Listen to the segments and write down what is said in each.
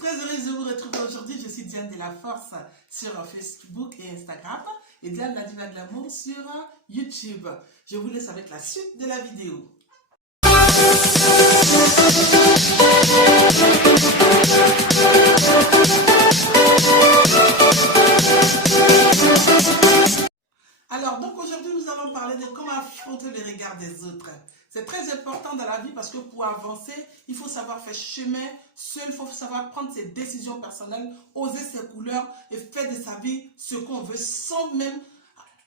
très heureuse de vous retrouver aujourd'hui. Je suis Diane de la Force sur Facebook et Instagram et Diane la Diva de l'amour sur YouTube. Je vous laisse avec la suite de la vidéo. Alors, donc aujourd'hui, nous allons parler de comment affronter le regard des autres. C'est très important dans la vie parce que pour avancer, il faut savoir faire chemin seul, il faut savoir prendre ses décisions personnelles, oser ses couleurs et faire de sa vie ce qu'on veut sans même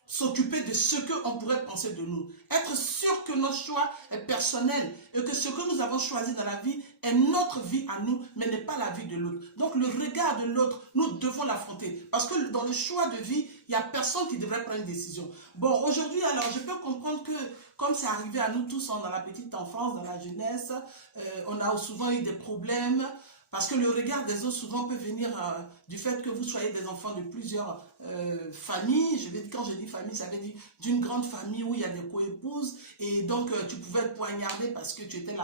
s'occuper de ce qu'on pourrait penser de nous. Être sûr que notre choix est personnel et que ce que nous avons choisi dans la vie est notre vie à nous, mais n'est pas la vie de l'autre. Donc le regard de l'autre, nous devons l'affronter. Parce que dans le choix de vie, il n'y a personne qui devrait prendre une décision. Bon, aujourd'hui, alors, je peux comprendre que, comme c'est arrivé à nous tous dans la petite enfance, dans la jeunesse, on a souvent eu des problèmes. Parce que le regard des autres souvent peut venir du fait que vous soyez des enfants de plusieurs familles. Quand je dis famille, ça veut dire d'une grande famille où il y a des coépouses. Et donc, tu pouvais être poignardé parce que tu étais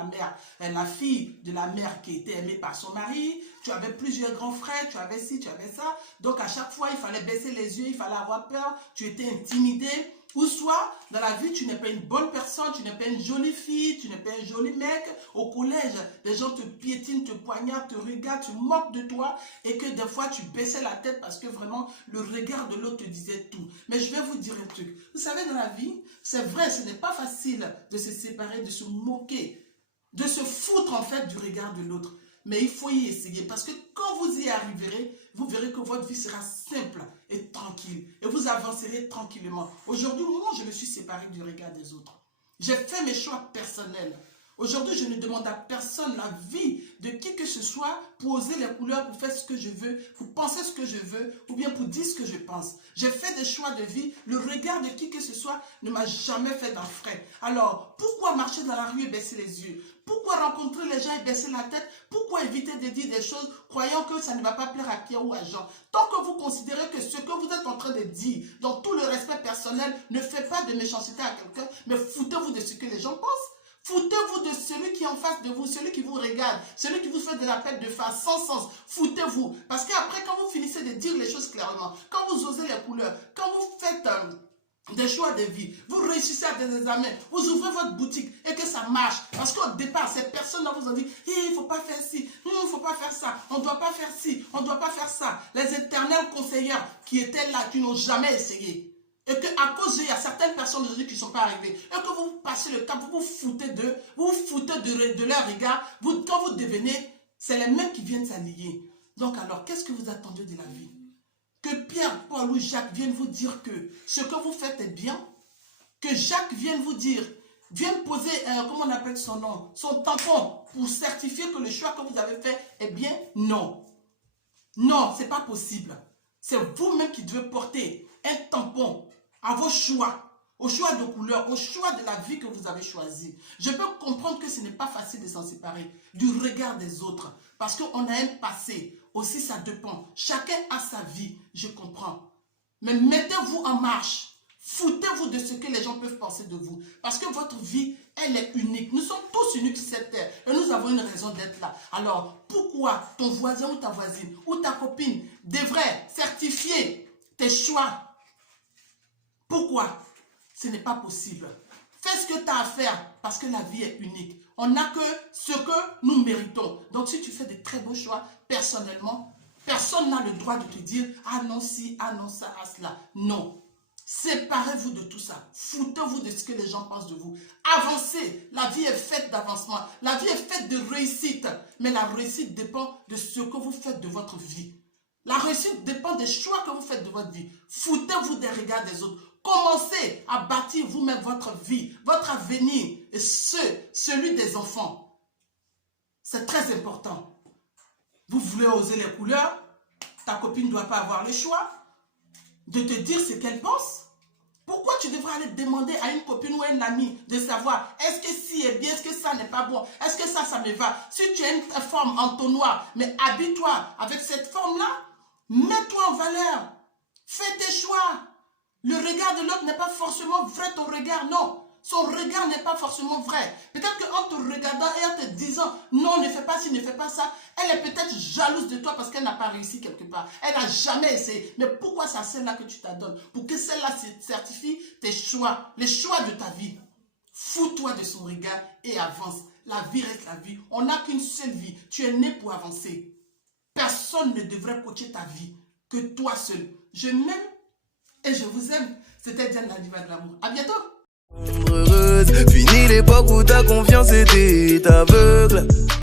la fille de la mère qui était aimée par son mari. Tu avais plusieurs grands frères, tu avais ci, tu avais ça. Donc, à chaque fois, il fallait baisser les yeux, il fallait avoir peur. Tu étais intimidé. Ou soit, dans la vie, tu n'es pas une bonne personne, tu n'es pas une jolie fille, tu n'es pas un joli mec. Au collège, les gens te piétinent, te poignardent, te regardent, tu moques de toi et que des fois, tu baissais la tête parce que vraiment, le regard de l'autre te disait tout. Mais je vais vous dire un truc. Vous savez, dans la vie, c'est vrai, ce n'est pas facile de se séparer, de se moquer, de se foutre en fait du regard de l'autre. Mais il faut y essayer parce que quand vous y arriverez, vous verrez que votre vie sera simple et tranquille. Et vous avancerez tranquillement. Aujourd'hui, moi, je me suis séparée du regard des autres. J'ai fait mes choix personnels. Aujourd'hui, je ne demande à personne la vie de qui que ce soit pour oser les couleurs, pour faire ce que je veux, pour penser ce que je veux, ou bien pour dire ce que je pense. J'ai fait des choix de vie. Le regard de qui que ce soit ne m'a jamais fait d'enfrein. Alors, pourquoi marcher dans la rue et baisser les yeux? Pourquoi rencontrer les gens et baisser la tête? Pourquoi éviter de dire des choses croyant que ça ne va pas plaire à Pierre ou à Jean? Tant que vous considérez que ce que vous êtes en train de dire, dans tout le respect personnel, ne fait pas de méchanceté à quelqu'un, mais foutez-vous de ce que les gens pensent. Foutez-vous de celui qui est en face de vous, celui qui vous regarde, celui qui vous fait de la pète de face sans sens. Foutez-vous. Parce qu'après, quand vous finissez de dire les choses clairement, quand vous osez les couleurs, quand vous faites des choix de vie, vous réussissez à des examens, vous ouvrez votre boutique et que ça marche. Parce qu'au départ, ces personnes-là vous ont dit il ne faut pas faire ci, il ne faut pas faire ça, on ne doit pas faire ci, on ne doit pas faire ça. Les éternels conseillers qui étaient là, qui n'ont jamais essayé. Et qu'à cause il y a certaines personnes aujourd'hui qui ne sont pas arrivées. Et que vous passez le cap, vous vous foutez d'eux, vous vous foutez de leur regard. Quand vous devenez, c'est les mêmes qui viennent s'allier. Donc alors, qu'est-ce que vous attendez de la vie? Que Pierre, Paul ou Jacques viennent vous dire que ce que vous faites est bien. Que Jacques vienne vous dire, vienne poser, comment on appelle son nom, son tampon pour certifier que le choix que vous avez fait est bien. Non. Non, ce n'est pas possible. C'est vous-même qui devez porter un tampon à vos choix, au choix de couleur, au choix de la vie que vous avez choisi. Je peux comprendre que ce n'est pas facile de s'en séparer du regard des autres parce qu'on a un passé. Aussi, ça dépend. Chacun a sa vie, je comprends. Mais mettez-vous en marche. Foutez-vous de ce que les gens peuvent penser de vous. Parce que votre vie, elle est unique. Nous sommes tous uniques sur cette terre. Et nous avons une raison d'être là. Alors, pourquoi ton voisin ou ta voisine ou ta copine devrait certifier tes choix? Pourquoi? Ce n'est pas possible. Fais ce que tu as à faire parce que la vie est unique. On n'a que ce que nous méritons. Donc, si tu fais de très beaux choix, personnellement, personne n'a le droit de te dire « Ah non, si, ah non, ça, ah cela ». Non. Séparez-vous de tout ça. Foutez-vous de ce que les gens pensent de vous. Avancez. La vie est faite d'avancement. La vie est faite de réussite. Mais la réussite dépend de ce que vous faites de votre vie. La réussite dépend des choix que vous faites de votre vie. Foutez-vous des regards des autres. Commencez à bâtir vous-même votre vie, votre avenir et celui des enfants. C'est très important. Vous voulez oser les couleurs, ta copine ne doit pas avoir le choix de te dire ce qu'elle pense. Pourquoi tu devrais aller demander à une copine ou à un ami de savoir est-ce que ci est bien, est-ce que ça n'est pas bon, est-ce que ça me va? Si tu as une forme entonnoir, mais habille-toi avec cette forme-là, mets-toi en valeur, fais tes choix. Le regard de l'autre n'est pas forcément vrai ton regard, non. Son regard n'est pas forcément vrai. Peut-être qu'en te regardant et en te disant non, ne fais pas ci, ne fais pas ça, elle est peut-être jalouse de toi parce qu'elle n'a pas réussi quelque part. Elle n'a jamais essayé. Mais pourquoi c'est à celle-là que tu t'adonnes? Pour que celle-là certifie tes choix, les choix de ta vie. Fous-toi de son regard et avance. La vie reste la vie. On n'a qu'une seule vie. Tu es né pour avancer. Personne ne devrait coacher ta vie que toi seul. Je m'aime et je vous aime. C'était Diane, la diva de l'amour. À bientôt. Heureuse, fini l'époque où ta confiance était aveugle.